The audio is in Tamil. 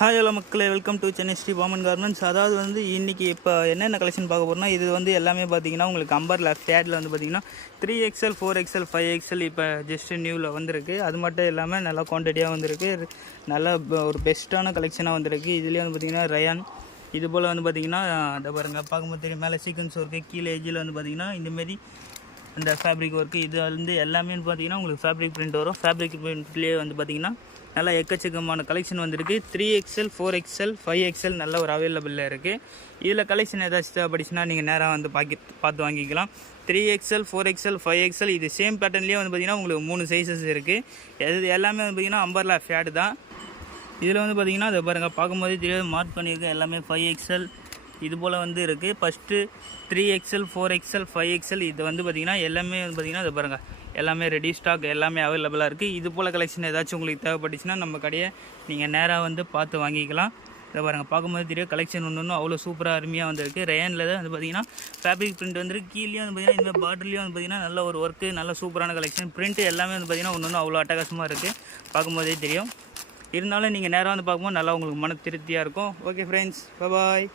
ஹாய் ஹலோ மக்களே, welcome to Chennai Shri Paman garments. அதாவது வந்து இன்றைக்கி இப்போ என்னென்ன கலெக்ஷன் பார்க்க போகிறோம்னா, இது வந்து எல்லாமே பார்த்தீங்கன்னா உங்களுக்கு அம்பர்லா ஃபேடில் வந்து பார்த்தீங்கன்னா 3XL 4XL 5XL இப்போ ஜஸ்ட் நியூவில் வந்திருக்கு. அது மட்டும் இல்லாமல் நல்லா குவான்டிட்டியாக வந்திருக்கு. நல்லா ஒரு பெஸ்ட்டான கலெக்ஷனாக வந்திருக்கு. இதுலேயே வந்து பார்த்திங்கன்னா ரயான் இது போல் வந்து பார்த்திங்கன்னா அதை பாருங்கள், பார்க்கும்போது தெரியும் மேலே சீக்வன்ஸ் ஒர்க்கு, கீழே எஜ்ஜில் வந்து பார்த்திங்கன்னா இந்தமாரி இந்த ஃபேப்ரிக் ஒர்க்கு இது வந்து எல்லாமே பார்த்தீங்கன்னா உங்களுக்கு ஃபேப்ரிக் பிரிண்ட் வரும். ஃபேப்ரிக் பிரிண்ட்லேயே வந்து பார்த்திங்கன்னா நல்லா எக்கச்சக்கமான கலெக்ஷன் வந்திருக்கு. 3XL 4XL 5XL நல்ல ஒரு அவைலபிளில் இருக்குது. இதில் கலெக்ஷன் ஏதாச்சும் தேவைப்படுச்சுன்னா நீங்கள் நேராக வந்து பார்த்து வாங்கிக்கலாம். 3XL 4XL 5XL இது சேம் பேட்டர்ன்லேயே வந்து பார்த்திங்கன்னா உங்களுக்கு 3 சைஸஸ் இருக்குது. இது எல்லாமே வந்து பார்த்திங்கன்னா அம்பர்லா ஃபேடு தான். இதில் வந்து பார்த்திங்கன்னா அதை பாருங்கள், பார்க்கும்போதே தெரியாது மார்க் பண்ணியிருக்கேன். எல்லாமே 5XL இது போல் வந்து இருக்குது. ஃபஸ்ட்டு 3XL 4XL 5XL இது வந்து பார்த்திங்கன்னா எல்லாமே வந்து பார்த்திங்கன்னா அதை பாருங்கள், எல்லாமே ரெடி ஸ்டாக், எல்லாமே அவைலபிளாக இருக்குது. இது போல் கலெக்ஷன் ஏதாச்சும் உங்களுக்கு தேவைப்பட்டுச்சுன்னா நம்ம கடையை நீங்கள் நேராக வந்து பார்த்து வாங்கிக்கலாம். இதை பாருங்கள், பார்க்கும்போது தெரியும் கலெக்ஷன் ஒன்று அவ்வளோ சூப்பராக அருமையாக வந்திருக்கு. ரயானில் தான் வந்து பார்த்திங்கன்னா ஃபேப்ரிக் பிரிண்ட் வந்துருக்கு. கீழேயும் வந்து பார்த்திங்கன்னா இந்த பார்டர்லேயும் வந்து பார்த்திங்கன்னா நல்ல ஒரு ஒர்க்கு, நல்ல சூப்பரான கலெக்ஷன். பிரிண்ட் எல்லாமே வந்து பார்த்திங்கன்னா ஒன்று அவ்வளோ அட்டகாசமாக இருக்குது. பார்க்கும்போதே தெரியும். இருந்தாலும் நீங்கள் நேராக வந்து பார்க்கும்போது நல்லா உங்களுக்கு மன திருப்தியாக இருக்கும். ஓகே ஃப்ரெண்ட்ஸ், பாய்.